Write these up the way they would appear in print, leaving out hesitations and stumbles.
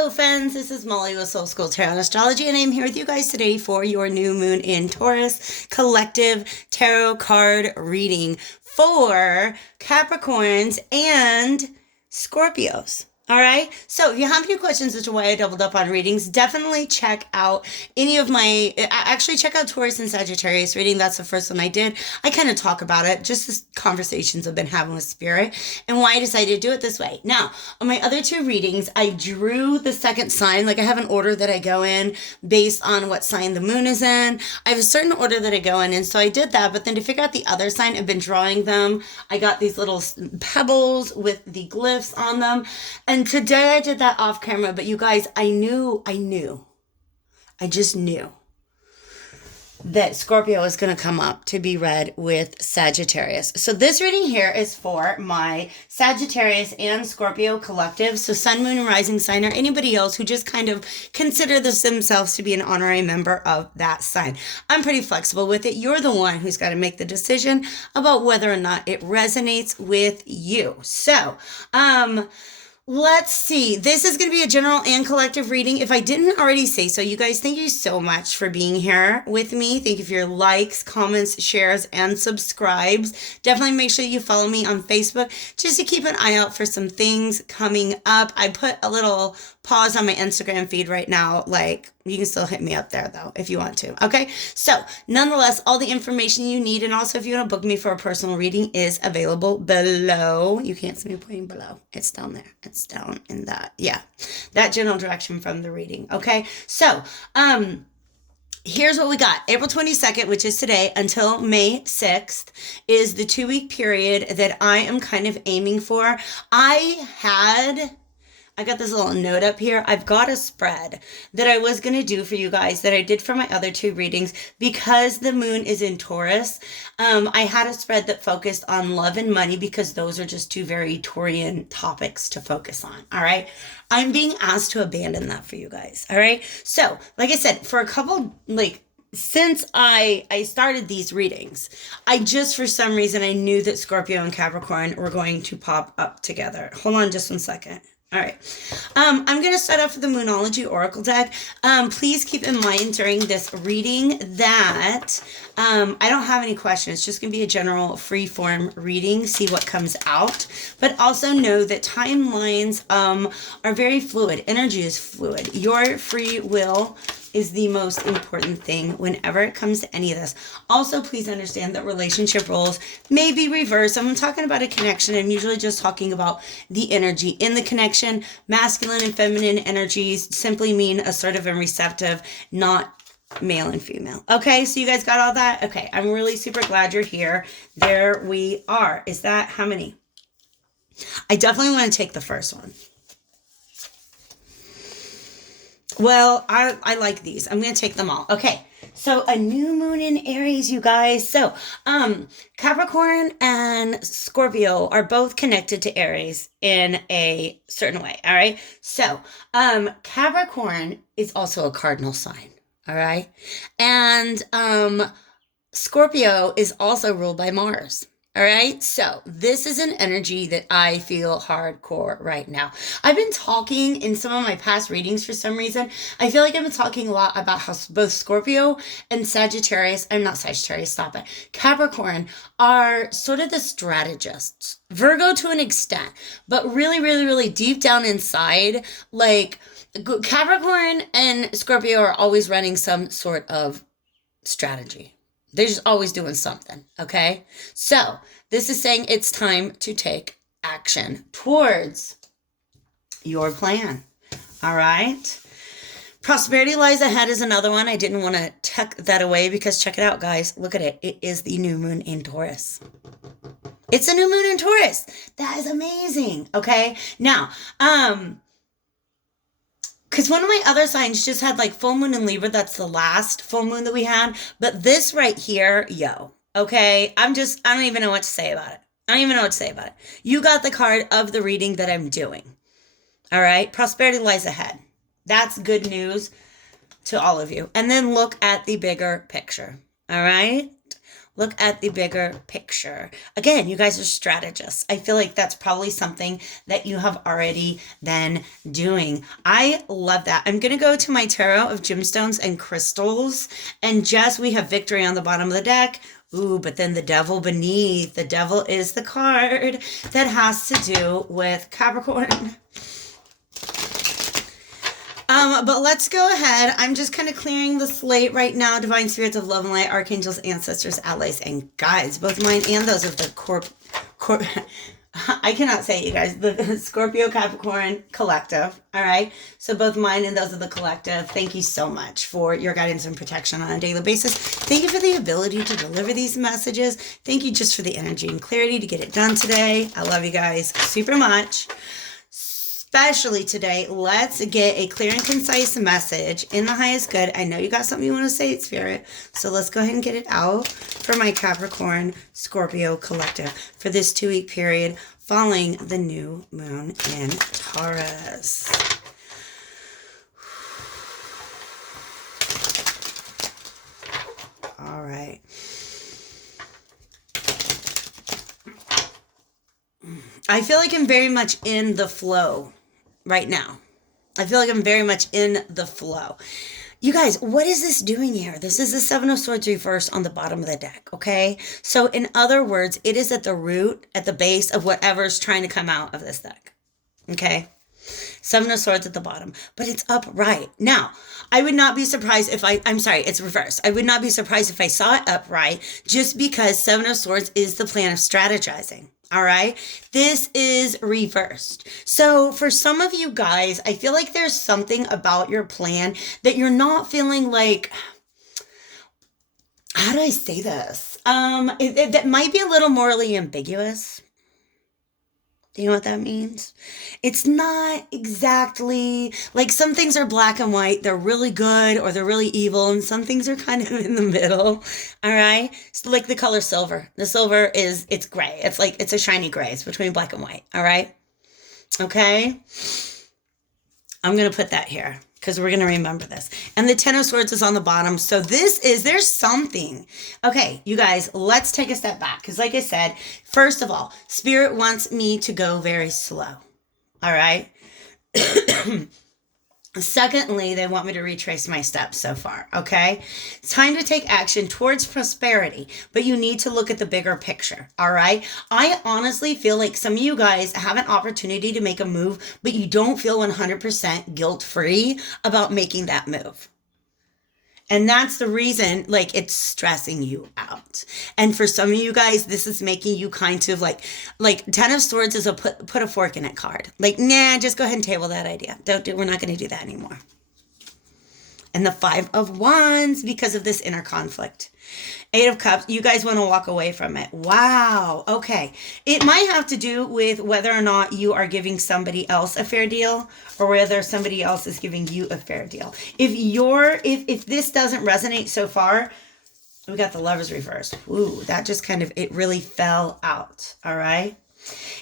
Hello, friends. This is Molly with Soul School Tarot and Astrology, and I'm here with you guys today for your new moon in Taurus collective tarot card reading for Capricorns and Scorpios. All right. So if you have any questions as to why I doubled up on readings, definitely check out any of my, actually check out Taurus and Sagittarius reading. That's the first one I did. I kind of talk about it, just the conversations I've been having with Spirit and why I decided to do it this way. Now, on my other two readings, I drew the second sign. Like I have an order that I go in based on what sign the moon is in. I have a certain order that I go in. And so I did that. But then to figure out the other sign, I've been drawing them. I got these little pebbles with the glyphs on them. And today I did that off camera, but you guys, I just knew that Scorpio is going to come up to be read with Sagittarius. So this reading here is for my Sagittarius and Scorpio collective. So Sun, Moon, and Rising sign, or anybody else who just kind of consider themselves to be an honorary member of that sign. I'm pretty flexible with it. You're the one who's got to make the decision about whether or not it resonates with you. So, let's see. This is going to be a general and collective reading. If I didn't already say so, you guys, thank you so much for being here with me. Thank you for your likes, comments, shares, and subscribes. Definitely make sure you follow me on Facebook just to keep an eye out for some things coming up. I put a little pause on my Instagram feed right now. Like, you can still hit me up there though, if you want to. Okay. So nonetheless, all the information you need, and also if you want to book me for a personal reading, is available below. You can't see me pointing below. It's down there. It's down in that. Yeah. That general direction from the reading. Okay. So, here's what we got. April 22nd, which is today, until May 6th is the 2-week period that I am kind of aiming for. I got this little note up here. I've got a spread that I was going to do for you guys that I did for my other two readings because the moon is in Taurus. I had a spread that focused on love and money because those are just two very Taurian topics to focus on. All right. I'm being asked to abandon that for you guys. All right. So like I said, for a couple, since I started these readings, I just, for some reason, I knew that Scorpio and Capricorn were going to pop up together. Hold on just 1 second. All right. I'm going to start off with the Moonology Oracle deck. Please keep in mind during this reading that I don't have any questions. It's just going to be a general free-form reading, see what comes out. But also know that timelines are very fluid. Energy is fluid. Your free will is the most important thing whenever it comes to any of this. Also, please understand that relationship roles may be reversed. I'm talking about a connection. I'm usually just talking about the energy in the connection. Masculine and feminine energies simply mean assertive and receptive, not male and female. Okay, so you guys got all that? Okay, I'm really super glad you're here. There we are. Is that how many? I definitely want to take the first one. Well, I like these. I'm going to take them all. Okay. So a new moon in Aries, you guys. So, Capricorn and Scorpio are both connected to Aries in a certain way. All right. So, Capricorn is also a cardinal sign. All right. And, Scorpio is also ruled by Mars. All right, so this is an energy that I feel hardcore right now. I've been talking in some of my past readings for some reason. I feel like I've been talking a lot about how both Scorpio and Sagittarius, I'm not Sagittarius, stop it, Capricorn are sort of the strategists. Virgo to an extent, but really, really, really deep down inside, like Capricorn and Scorpio are always running some sort of strategy. They're just always doing something, okay? So this is saying it's time to take action towards your plan, all right? Prosperity lies ahead is another one. I didn't want to tuck that away because check it out, guys. Look at it. It is the new moon in Taurus. It's a new moon in Taurus. That is amazing, okay? Now, because one of my other signs just had like full moon in Libra. That's the last full moon that we had. But this right here, okay? I don't even know what to say about it. You got the card of the reading that I'm doing. All right? Prosperity lies ahead. That's good news to all of you. And then look at the bigger picture. All right? Look at the bigger picture. Again, you guys are strategists. I feel like that's probably something that you have already been doing. I love that. I'm going to go to my tarot of gemstones and crystals. And just we have victory on the bottom of the deck. Ooh, but then the devil beneath. The devil is the card that has to do with Capricorn. But let's go ahead. I'm just kind of clearing the slate right now. Divine spirits of love and light, archangels, ancestors, allies, and guides. Both mine and those of the I cannot say it, you guys. The Scorpio Capricorn collective. All right. So both mine and those of the collective. Thank you so much for your guidance and protection on a daily basis. Thank you for the ability to deliver these messages. Thank you just for the energy and clarity to get it done today. I love you guys super much. Especially today, let's get a clear and concise message in the highest good. I know you got something you want to say, Spirit. So let's go ahead and get it out for my Capricorn Scorpio collective for this 2-week period following the new moon in Taurus. All right. I feel like I'm very much in the flow right now. I feel like I'm very much in the flow. You guys, what is this doing here? This is the Seven of Swords reversed on the bottom of the deck, okay? So in other words, it is at the root, at the base of whatever's trying to come out of this deck, okay? Seven of Swords at the bottom, but it's upright. Now, I would not be surprised if I'm sorry, it's reversed. I would not be surprised if I saw it upright just because Seven of Swords is the plan of strategizing. All right. This is reversed. So for some of you guys, I feel like there's something about your plan that you're not feeling like, how do I say this? That might be a little morally ambiguous. Do you know what that means? It's not exactly like some things are black and white. They're really good or they're really evil. And some things are kind of in the middle. All right. It's like the color silver. The silver it's gray. It's like, it's a shiny gray. It's between black and white. All right. Okay. I'm going to put that here because we're going to remember this. And the Ten of Swords is on the bottom. So there's something. Okay, you guys, let's take a step back. Because like I said, first of all, Spirit wants me to go very slow. All right. Secondly, they want me to retrace my steps so far, okay? It's time to take action towards prosperity, but you need to look at the bigger picture, all right? I honestly feel like some of you guys have an opportunity to make a move, but you don't feel 100% guilt-free about making that move. And that's the reason, like, it's stressing you out. And for some of you guys, this is making you kind of like Ten of Swords is a put a fork in it card. Like, nah, just go ahead and table that idea. We're not going to do that anymore. And the Five of Wands because of this inner conflict. Eight of Cups, you guys want to walk away from it. Wow. Okay. It might have to do with whether or not you are giving somebody else a fair deal or whether somebody else is giving you a fair deal. If this doesn't resonate so far, we got the Lovers reversed. Ooh, that just kind of, it really fell out. All right.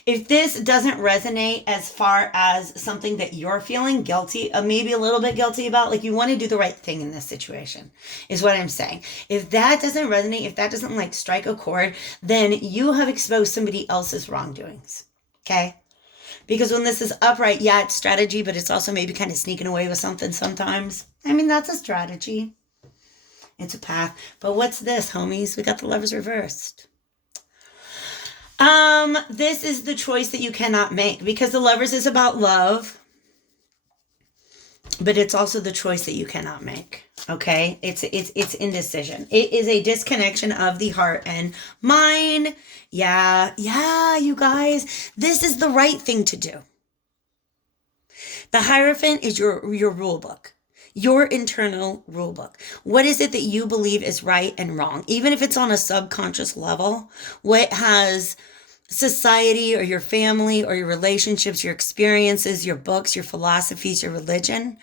If this doesn't resonate as far as something that you're feeling guilty, maybe a little bit guilty about, like you want to do the right thing in this situation, is what I'm saying. If that doesn't resonate, if that doesn't like strike a chord, then you have exposed somebody else's wrongdoings. Okay? Because when this is upright, yeah, it's strategy, but it's also maybe kind of sneaking away with something sometimes. I mean, that's a strategy. It's a path. But what's this, homies? We got the Lovers reversed. This is the choice that you cannot make because the Lovers is about love, but it's also the choice that you cannot make. Okay. It's indecision. It is a disconnection of the heart and mind. Yeah. You guys, this is the right thing to do. The Hierophant is your rule book. Your internal rule book. What is it that you believe is right and wrong? Even if it's on a subconscious level, what has society or your family or your relationships, your experiences, your books, your philosophies, your religion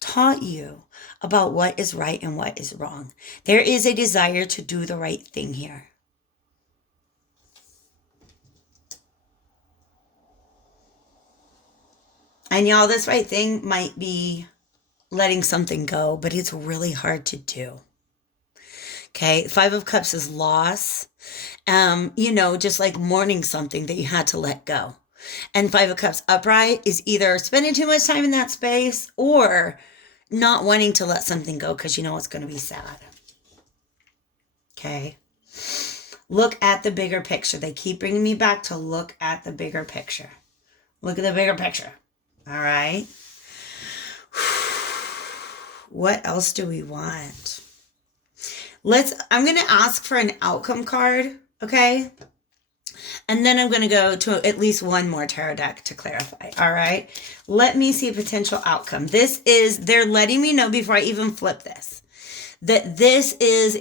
taught you about what is right and what is wrong? There is a desire to do the right thing here. And y'all, this right thing might be letting something go, but it's really hard to do. Okay. Five of Cups is loss. Just like mourning something that you had to let go. And Five of Cups upright is either spending too much time in that space or not wanting to let something go because you know it's going to be sad. Okay. Look at the bigger picture. They keep bringing me back to look at the bigger picture. Look at the bigger picture. All right. What else do we want? I'm going to ask for an outcome card. Okay. And then I'm going to go to at least one more tarot deck to clarify. All right. Let me see a potential outcome. They're letting me know before I even flip this, that this is,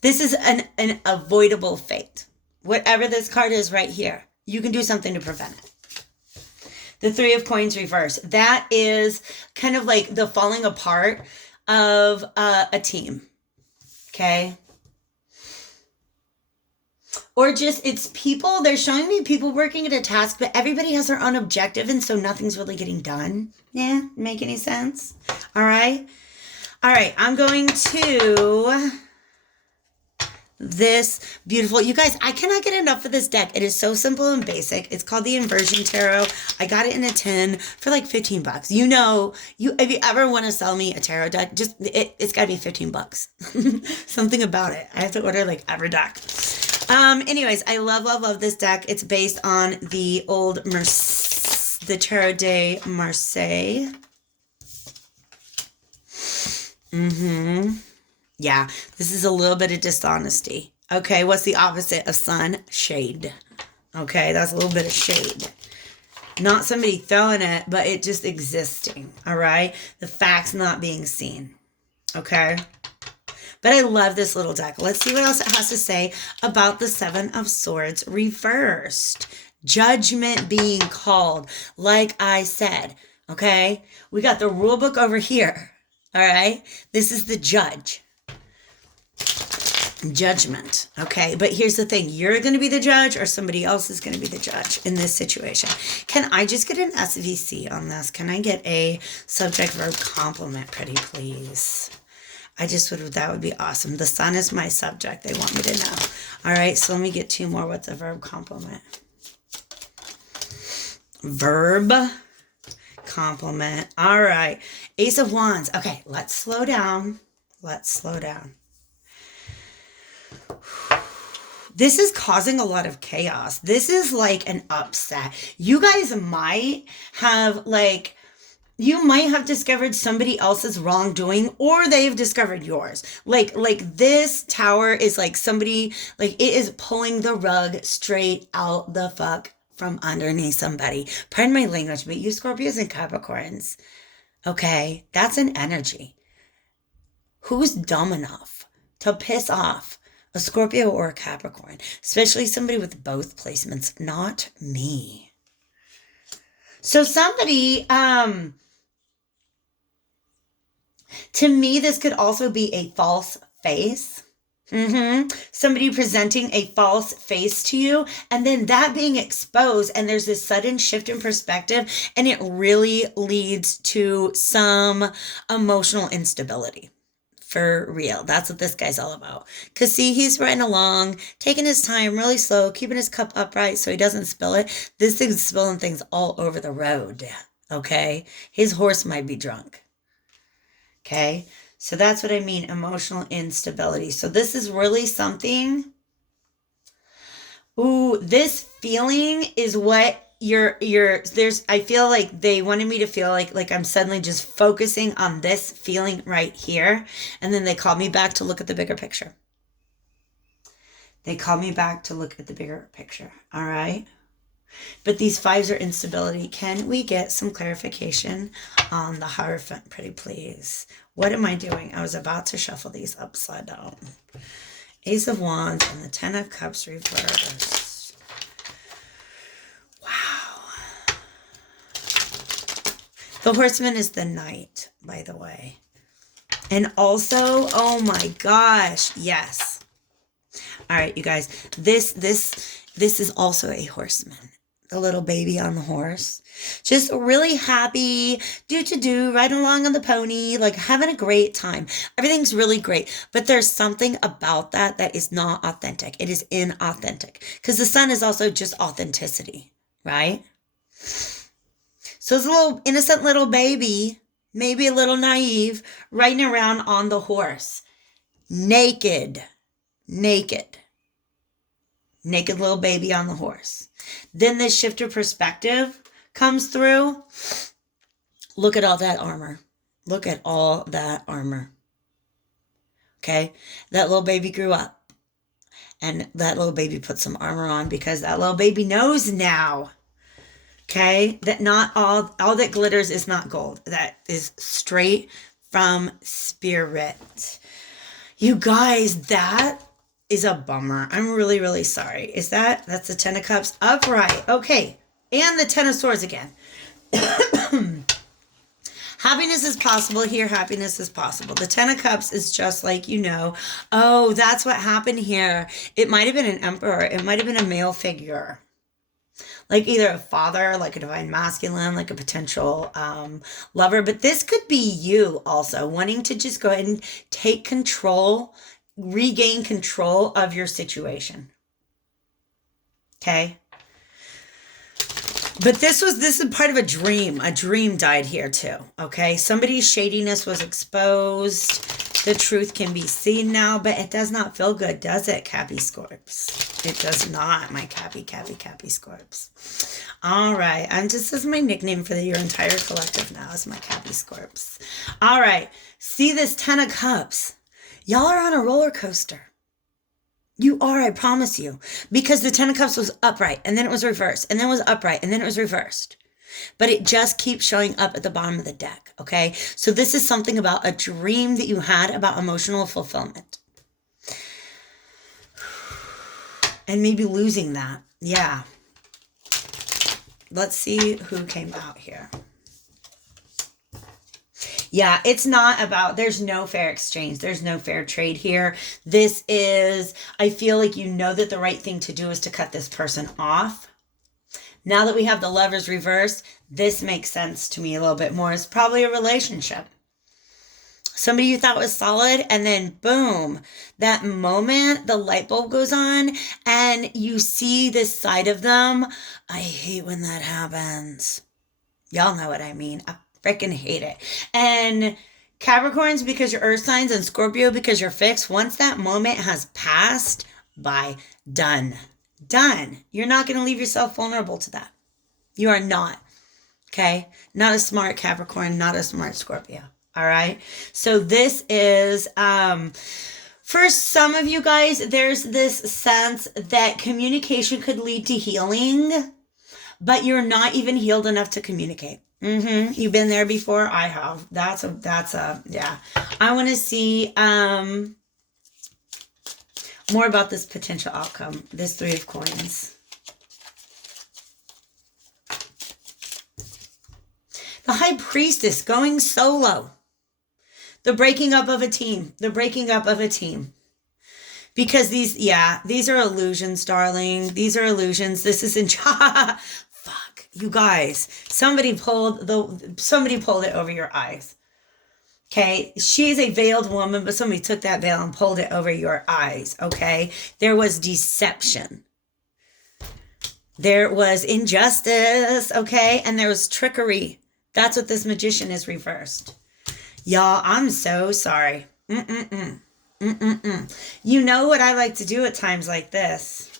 this is an avoidable fate. Whatever this card is right here, you can do something to prevent it. The Three of Coins reverse. That is kind of like the falling apart of a team. Okay. Or just, it's people, they're showing me people working at a task, but everybody has their own objective, and so nothing's really getting done. Yeah, make any sense? All right. All right, I'm going to this beautiful, you guys, I cannot get enough of this deck. It is so simple and basic. It's called the Inversion Tarot. I got it in a tin for like $15. If you ever want to sell me a tarot deck, it's got to be $15. Something about it. I have to order like every deck. Anyways, I love this deck. It's based on the old the Tarot de Marseille. Yeah, this is a little bit of dishonesty. Okay, what's the opposite of sun? Shade. Okay, that's a little bit of shade. Not somebody throwing it, but it just existing. All right, the facts not being seen. Okay. But I love this little deck. Let's see what else it has to say about the Seven of Swords reversed. Judgment being called, like I said. Okay? We got the rule book over here. All right? This is the judge. Judgment. Okay? But here's the thing. You're going to be the judge or somebody else is going to be the judge in this situation. Can I just get an SVC on this? Can I get a subject-verb complement, pretty please? That would be awesome. The sun is my subject. They want me to know. All right, so let me get two more. What's a verb complement? Verb complement. All right. Ace of Wands. Okay, let's slow down. This is causing a lot of chaos. This is like an upset. You guys might have discovered somebody else's wrongdoing, or they've discovered yours. Like this tower is like somebody, like it is pulling the rug straight out the fuck from underneath somebody. Pardon my language, but you Scorpios and Capricorns, okay, that's an energy. Who's dumb enough to piss off a Scorpio or a Capricorn? Especially somebody with both placements, not me. So somebody, to me, this could also be a false face. Somebody presenting a false face to you, and then that being exposed, and there's this sudden shift in perspective, and it really leads to some emotional instability. For real. That's what this guy's all about. Because see, he's riding along, taking his time, really slow, keeping his cup upright so he doesn't spill it. This thing's spilling things all over the road. Okay? His horse might be drunk. Okay? So that's what I mean, emotional instability. So this is really something. Ooh, this feeling is what I feel like they wanted me to feel like I'm suddenly just focusing on this feeling right here. And then they called me back to look at the bigger picture. All right. But these fives are instability. Can we get some clarification on the Hierophant, pretty please? What am I doing? I was about to shuffle these upside down. Ace of Wands and the Ten of Cups reversed. Wow. The Horseman is the Knight, by the way. And also, oh my gosh, yes. All right, you guys, this is also a horseman. the little baby on the horse. Just really happy, do, riding along on the pony, like having a great time. Everything's really great. But there's something about that that is not authentic. It is inauthentic. Because the sun is also just authenticity, right? So it's a little innocent little baby, maybe a little naive, riding around on the horse. Naked little baby on the horse. Then this shift of perspective comes through. Look at all that armor. Look at all that armor. Okay? That little baby grew up. And that little baby put some armor on because that little baby knows now. Okay? That not all that glitters is not gold. That is straight from spirit. You guys, that is a bummer. I'm really, really sorry. That's the 10 of Cups upright. Okay. And the 10 of Swords again. Happiness is possible here. Happiness is possible. The 10 of Cups is just like, oh, that's what happened here. It might have been an emperor. It might have been a male figure. Like either a father, like a divine masculine, like a potential lover. But this could be you also wanting to just go ahead and take control, regain control of your situation. Okay? But this is part of a dream. A dream died here too. Okay? Somebody's shadiness was exposed. The truth can be seen now, but it does not feel good, does it, Cappy Scorps? It does not, my Cappy Scorps. All right. This is my nickname for your entire collective now, is my Cappy Scorps. All right. See this 10 of Cups. Y'all are on a roller coaster. You are, I promise you. Because the 10 of Cups was upright, and then it was reversed, and then it was upright, and then it was reversed. But it just keeps showing up at the bottom of the deck, okay? So this is something about a dream that you had about emotional fulfillment. And maybe losing that. Yeah. Let's see who came out here. Yeah, it's not about, there's no fair exchange. There's no fair trade here. This is, I feel like you know that the right thing to do is to cut this person off. Now that we have the Lovers reversed, this makes sense to me a little bit more. It's probably a relationship. Somebody you thought was solid, and then boom, that moment, the light bulb goes on, and you see this side of them. I hate when that happens. Y'all know what I mean. I freaking hate it. And Capricorns, because you're earth signs, and Scorpio, because you're fixed, once that moment has passed by, done. You're not going to leave yourself vulnerable to that. You are not. Okay? Not a smart Capricorn, not a smart Scorpio. All right? So this is, for some of you guys, there's this sense that communication could lead to healing, but you're not even healed enough to communicate. You've been there before. I have. Yeah. I want to see, more about this potential outcome, this 3 of Coins. The High Priestess going solo. The breaking up of a team. Because these are illusions, darling. These are illusions. This isn't, fuck, you guys. Somebody pulled it over your eyes. Okay, she's a veiled woman, but somebody took that veil and pulled it over your eyes, okay? There was deception. There was injustice, okay? And there was trickery. That's what this Magician is reversed. Y'all, I'm so sorry. You know what I like to do at times like this?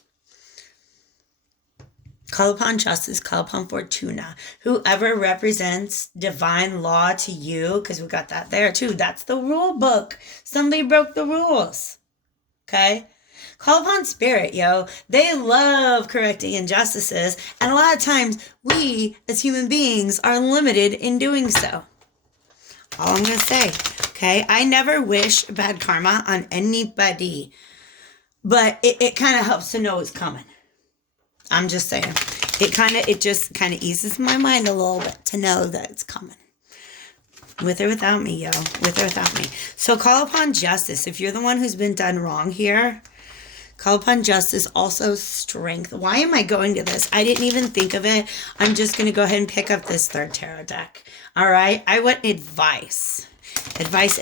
Call upon justice, call upon Fortuna. Whoever represents divine law to you, because we got that there too. That's the rule book. Somebody broke the rules. Okay? Call upon Spirit, yo. They love correcting injustices. And a lot of times, we, as human beings, are limited in doing so. All I'm going to say. Okay? I never wish bad karma on anybody. But it kind of helps to know it's coming. I'm just saying. It just kind of eases my mind a little bit to know that it's coming. With or without me, yo. With or without me. So call upon justice. If you're the one who's been done wrong here, Call upon justice, also strength. Why am I going to this? I didn't even think of it. I'm just going to go ahead and pick up this third tarot deck. All right. I want advice. Advice.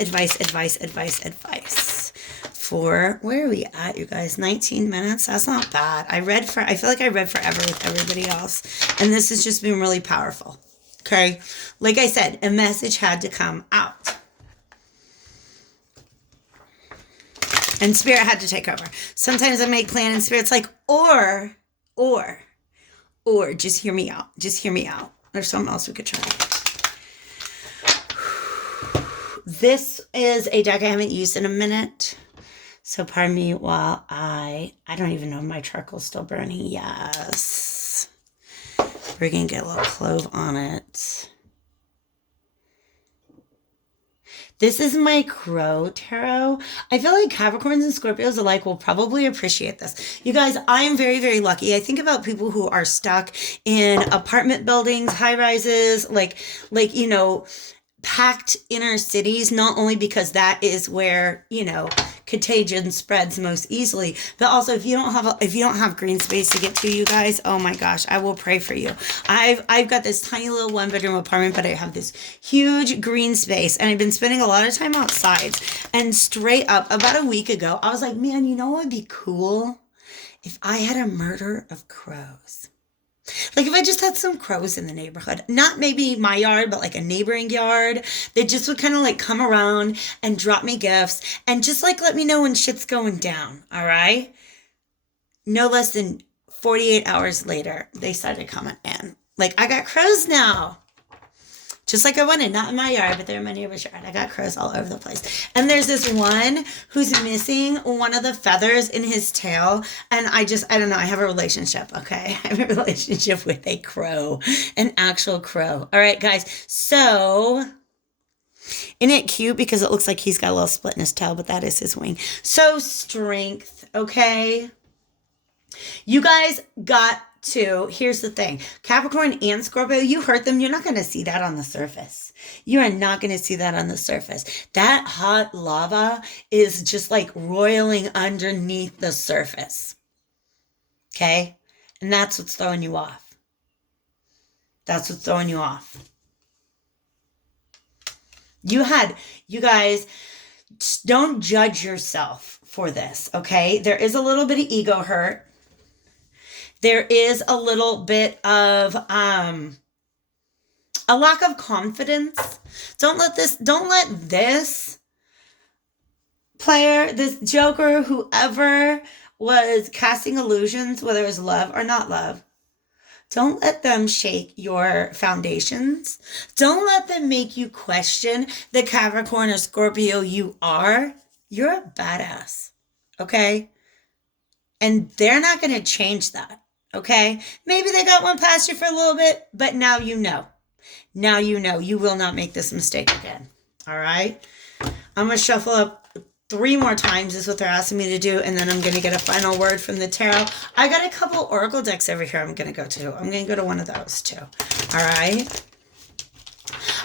For, where are we at, you guys? 19 minutes? That's not bad. I feel like I read forever with everybody else. And this has just been really powerful. Okay. Like I said, a message had to come out. And spirit had to take over. Sometimes I make plan and spirit's like, or, just hear me out. Just hear me out. There's something else we could try. This is a deck I haven't used in a minute. So pardon me while I don't even know if my charcoal's still burning. Yes. We're going to get a little clove on it. This is my Crow Tarot. I feel like Capricorns and Scorpios alike will probably appreciate this. You guys, I am very, very lucky. I think about people who are stuck in apartment buildings, high rises, like, you know, packed inner cities, not only because that is where, you know, contagion spreads most easily, but also if you don't have green space to get to, you guys, oh my gosh, I will pray for you. I've got this tiny little 1-bedroom apartment, but I have this huge green space, and I've been spending a lot of time outside. And straight up, about a week ago, I was like, man, you know what would be cool? If I had a murder of crows. Like if I just had some crows in the neighborhood, not maybe my yard, but like a neighboring yard, they just would kind of like come around and drop me gifts and just like let me know when shit's going down. All right. No less than 48 hours later, they started coming in. Like, I got crows now. Just like I wanted, not in my yard, but they're in my neighbor's yard. I got crows all over the place. And there's this one who's missing one of the feathers in his tail. And I don't know. I have a relationship, okay? I have a relationship with a crow, an actual crow. All right, guys. So, isn't it cute? Because it looks like he's got a little split in his tail, but that is his wing. So, strength, okay? You guys got to, here's the thing, Capricorn and Scorpio, you hurt them, you're not going to see that on the surface. You are not going to see that on the surface. That hot lava is just like roiling underneath the surface. Okay? And that's what's throwing you off. That's what's throwing you off. You guys, don't judge yourself for this, okay? There is a little bit of ego hurt. There is a little bit of a lack of confidence. Don't let this player, this joker, whoever was casting illusions, whether it was love or not love, don't let them shake your foundations. Don't let them make you question the Capricorn or Scorpio you are. You're a badass, okay? And they're not going to change that. Okay, maybe they got one past you for a little bit, but now you know. Now you know. You will not make this mistake again. All right? I'm going to shuffle up 3 more times is what they're asking me to do, and then I'm going to get a final word from the tarot. I got a couple oracle decks over here I'm going to go to. I'm going to go to one of those too. All right?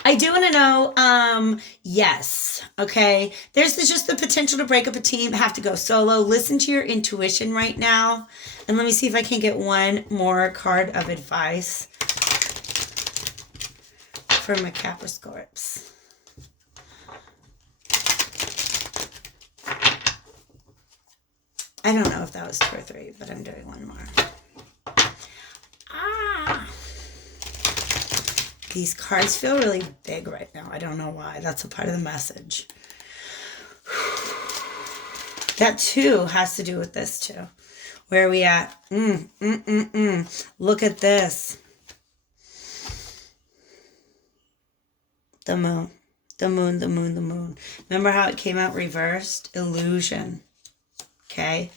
I do want to know, yes, okay, there's just the potential to break up a team, have to go solo. Listen to your intuition right now. And let me see if I can get one more card of advice for my Capricorns. I don't know if that was 2 or 3, but I'm doing one more. These cards feel really big right now. I don't know why. That's a part of the message. That too has to do with this too. Where are we at? Look at this. The moon. The moon, the moon, the moon. Remember how it came out reversed? Illusion. Okay.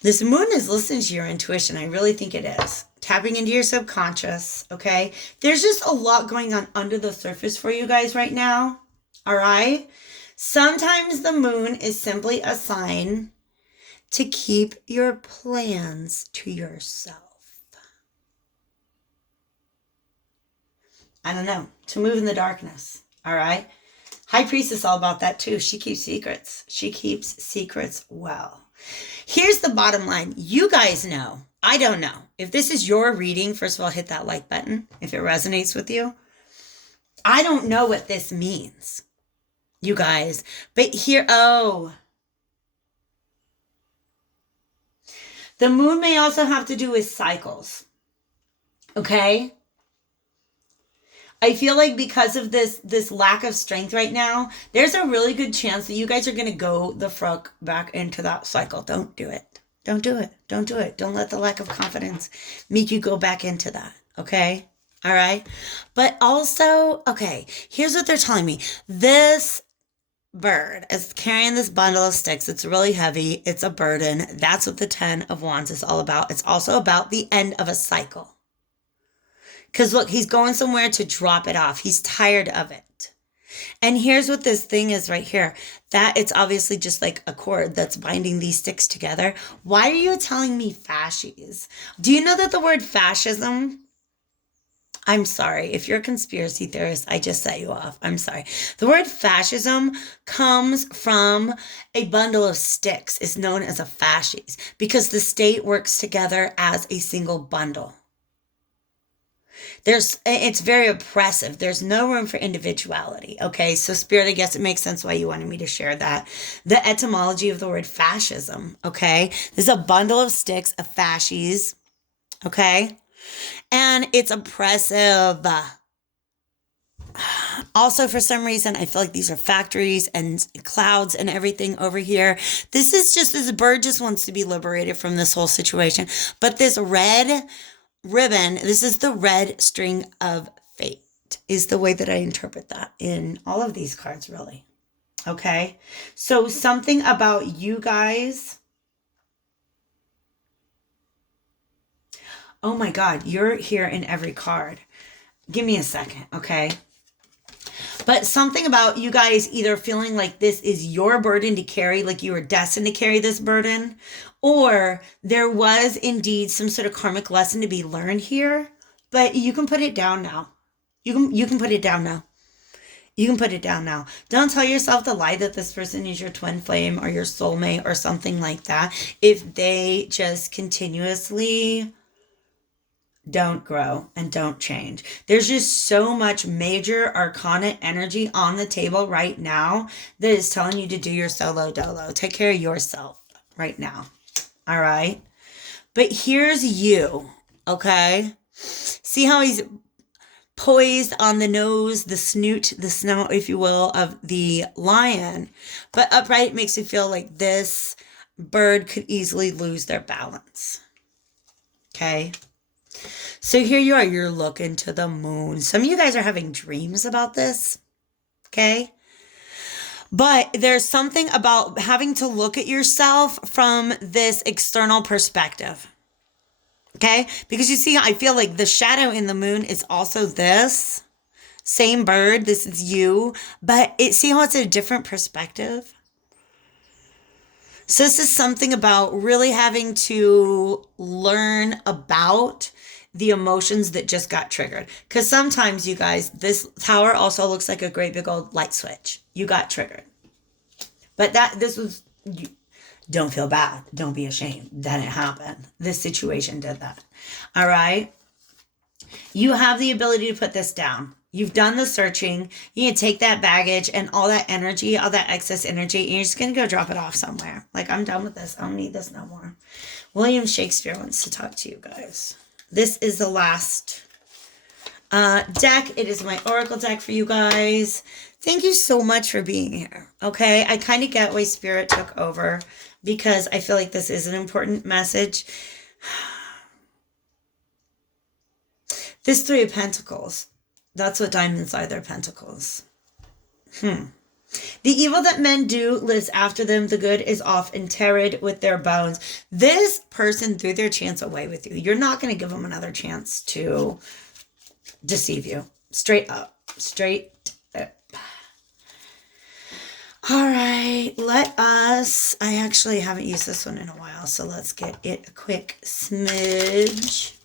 This moon is listening to your intuition. I really think it is. Tapping into your subconscious, okay? There's just a lot going on under the surface for you guys right now, all right? Sometimes the moon is simply a sign to keep your plans to yourself. I don't know, to move in the darkness. All right. High Priestess, all about that too. She keeps secrets. She keeps secrets well. Here's the bottom line. You guys know. I don't know. If this is your reading, first of all, hit that like button if it resonates with you. I don't know what this means, you guys. But here, oh. The moon may also have to do with cycles. Okay? I feel like because of this lack of strength right now, there's a really good chance that you guys are going to go the fuck back into that cycle. Don't do it. Don't do it. Don't do it. Don't let the lack of confidence make you go back into that. Okay? All right? But also, okay, here's what they're telling me. This bird is carrying this bundle of sticks. It's really heavy. It's a burden. That's what the 10 of Wands is all about. It's also about the end of a cycle. Because look, he's going somewhere to drop it off. He's tired of it. And here's what this thing is right here. That it's obviously just like a cord that's binding these sticks together. Why are you telling me fascies? Do you know that the word fascism... I'm sorry. If you're a conspiracy theorist, I just set you off. I'm sorry. The word fascism comes from a bundle of sticks. It's known as a fasces because the state works together as a single bundle. It's very oppressive. There's no room for individuality. Okay. So Spirit, I guess it makes sense why you wanted me to share that. The etymology of the word fascism. Okay. This is a bundle of sticks, a fasces. Okay. And it's oppressive. Also, for some reason, I feel like these are factories and clouds and everything over here. This bird just wants to be liberated from this whole situation. But this red ribbon, this is the red string of fate, is the way that I interpret that in all of these cards, really. Okay? So something about you guys... Oh my God, you're here in every card. Give me a second, okay? But something about you guys either feeling like this is your burden to carry, like you were destined to carry this burden, or there was indeed some sort of karmic lesson to be learned here, but you can put it down now. You can put it down now. You can put it down now. Don't tell yourself the lie that this person is your twin flame or your soulmate or something like that if they just continuously... don't grow and don't change. There's just so much major arcana energy on the table right now that is telling you to do your solo dolo. Take care of yourself right now. All right. But here's you. Okay. See how he's poised on the nose, the snoot, the snout, if you will, of the lion. But upright makes you feel like this bird could easily lose their balance. Okay. So here you are, you're looking to the moon. Some of you guys are having dreams about this, okay? But there's something about having to look at yourself from this external perspective, okay? Because you see, I feel like the shadow in the moon is also this. Same bird, this is you. But see how it's a different perspective? So this is something about really having to learn about the emotions that just got triggered. Because sometimes, you guys, this tower also looks like a great big old light switch. You got triggered. But don't feel bad. Don't be ashamed that it happened. This situation did that. All right? You have the ability to put this down. You've done the searching. You can take that baggage and all that energy, all that excess energy, and you're just going to go drop it off somewhere. Like, I'm done with this. I don't need this no more. William Shakespeare wants to talk to you guys. This is the last deck. It is my oracle deck for you guys. Thank you so much for being here. Okay, I kind of get why Spirit took over because I feel like this is an important message. This Three of Pentacles. That's what diamonds are, they're pentacles. The evil that men do lives after them. The good is off interred with their bones. This person threw their chance away with you. You're not going to give them another chance to deceive you. Straight up. Straight up. All right. I actually haven't used this one in a while, so let's get it a quick smidge.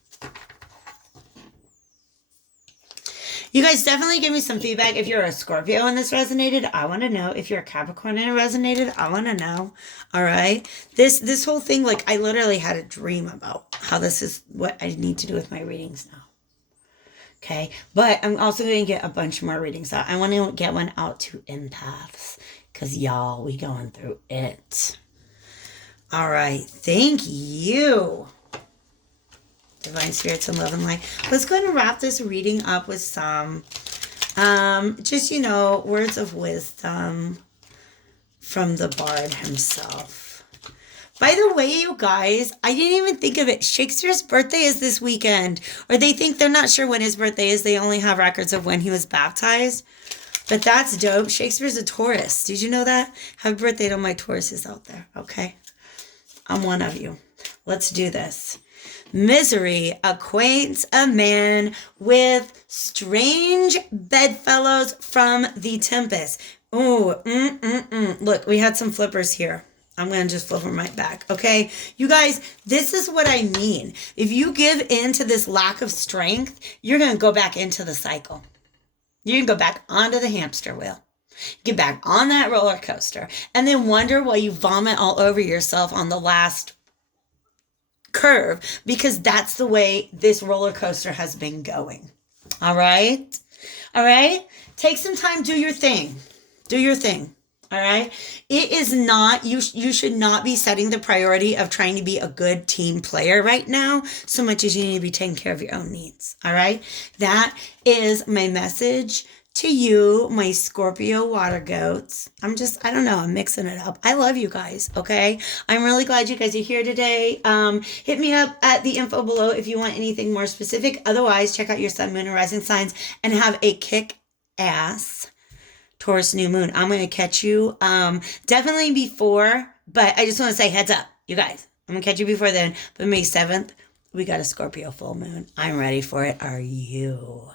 You guys definitely give me some feedback. If you're a Scorpio and this resonated, I want to know. If you're a Capricorn and it resonated, I want to know. All right. This whole thing, like I literally had a dream about how this is what I need to do with my readings now. Okay. But I'm also going to get a bunch more readings out. I want to get one out to empaths because y'all, we going through it. All right. Thank you. Divine spirits and love and light. Let's go ahead and wrap this reading up with some, just, words of wisdom from the bard himself. By the way, you guys, I didn't even think of it. Shakespeare's birthday is this weekend. Or they think they're not sure when his birthday is. They only have records of when he was baptized. But that's dope. Shakespeare's a Taurus. Did you know that? Happy birthday to my Tauruses out there, okay? I'm one of you. Let's do this. Misery acquaints a man with strange bedfellows from the tempest. Ooh, Look, we had some flippers here. I'm going to just flip them right back, okay? You guys, this is what I mean. If you give in to this lack of strength, you're going to go back into the cycle. You're going to go back onto the hamster wheel. Get back on that roller coaster and then wonder why you vomit all over yourself on the last curve, because that's the way this roller coaster has been going. All right? Take some time, do your thing. All right? It is not, you should not be setting the priority of trying to be a good team player right now so much as you need to be taking care of your own needs. All right? That is my message to you, my Scorpio water goats. I'm mixing it up. I love you guys, okay? I'm really glad you guys are here today. Hit me up at the info below if you want anything more specific. Otherwise, check out your sun, moon, and rising signs and have a kick-ass Taurus new moon. I'm going to catch you definitely before, but I just want to say heads up, you guys. I'm going to catch you before then, but May 7th, we got a Scorpio full moon. I'm ready for it. Are you?